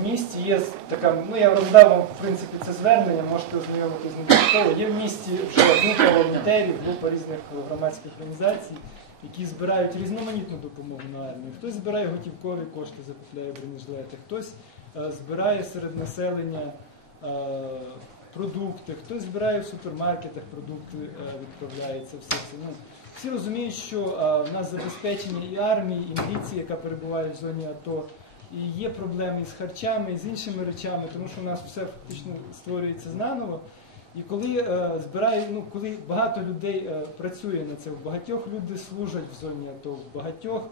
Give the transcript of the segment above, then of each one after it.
в місті є така, ну я роздав вам в принципі це звернення, можете ознайомитися з ним додатково. Є в місті вже група волонтерів, група різних громадських організацій, які збирають різноманітну допомогу на армію. Хтось збирає готівкові кошти, закупляє бронежилети, хтось е, збирає серед населення е, продукти, хтось збирає в супермаркетах продукти, е, відправляється все це. Ну, всі розуміють, що е, в нас забезпечення і армії, і міліції, яка перебуває в зоні АТО, і є проблеми з харчами, з іншими речами, тому що у нас все фактично створюється знаново. І коли е, збирає, ну коли багато людей е, працює на це, в багатьох люди служать в зоні АТО, в багатьох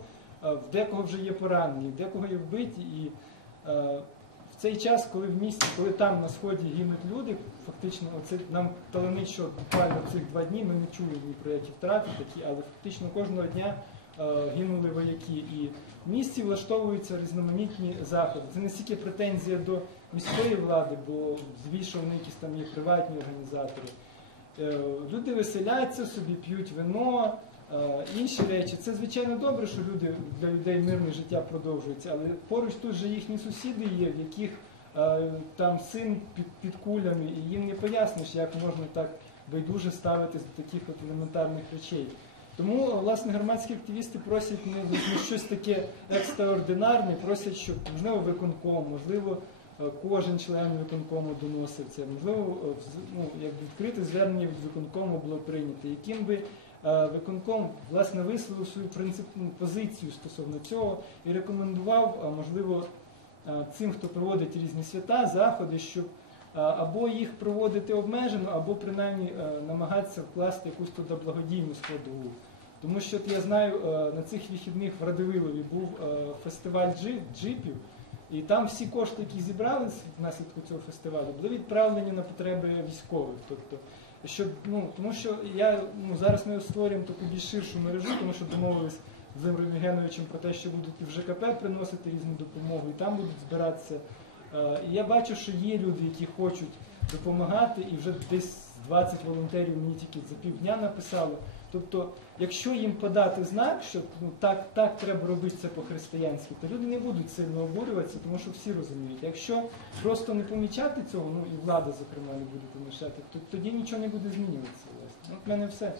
е, в декого вже є поранені, в декого є вбиті, і е, в цей час, коли в місті, коли там на сході гинуть люди, фактично, оце нам таланить, що буквально цих два дні ми не чули ні про які втрати такі, але фактично кожного дня гинули вояки. І в місті влаштовуються різноманітні заходи. Це не стільки претензія до міської влади, бо звісно, вони якісь там є приватні організатори. Е, Люди веселяться собі, п'ють вино, е, інші речі. Це звичайно добре, що люди для людей мирне життя продовжується, але поруч тут же їхні сусіди є, в яких е, там син під, під кулями, і їм не поясниш, як можна так байдуже ставитись до таких от елементарних речей. Тому власне громадські активісти просять не, не щось таке екстраординарне, просять, щоб можливо виконком, можливо, е, кожен член виконкому доносив це, можливо, е, ну, якби відкрите звернення від виконкому було прийнято, яким би е, виконком власне висловив свою принципну позицію стосовно цього і рекомендував, можливо, цим, хто проводить різні свята, заходи, щоб або їх проводити обмежено, або принаймні е, намагатися вкласти якусь туди благодійну складову. Тому що я знаю, е, на цих вихідних в Радивилові був е, фестиваль джипів, і там всі кошти, які зібрали внаслідку цього фестивалю, були відправлені на потреби військових. Тобто, щоб, ну, тому що я, ну, зараз ми створюємо таку більш ширшу мережу, тому що домовились з Євгеновичем про те, що будуть і в ЖКП приносити різну допомогу, і там будуть збиратися. Е, І я бачу, що є люди, які хочуть допомагати, і вже десь 20 волонтерів мені тільки за півдня написало. Тобто, якщо їм подати знак, що ну, так, так треба робити це по-християнськи, то люди не будуть сильно обурюватися, тому що всі розуміють. Якщо просто не помічати цього, ну і влада, зокрема, не буде помічати, то тоді нічого не буде змінюватися. Власне. От в мене все.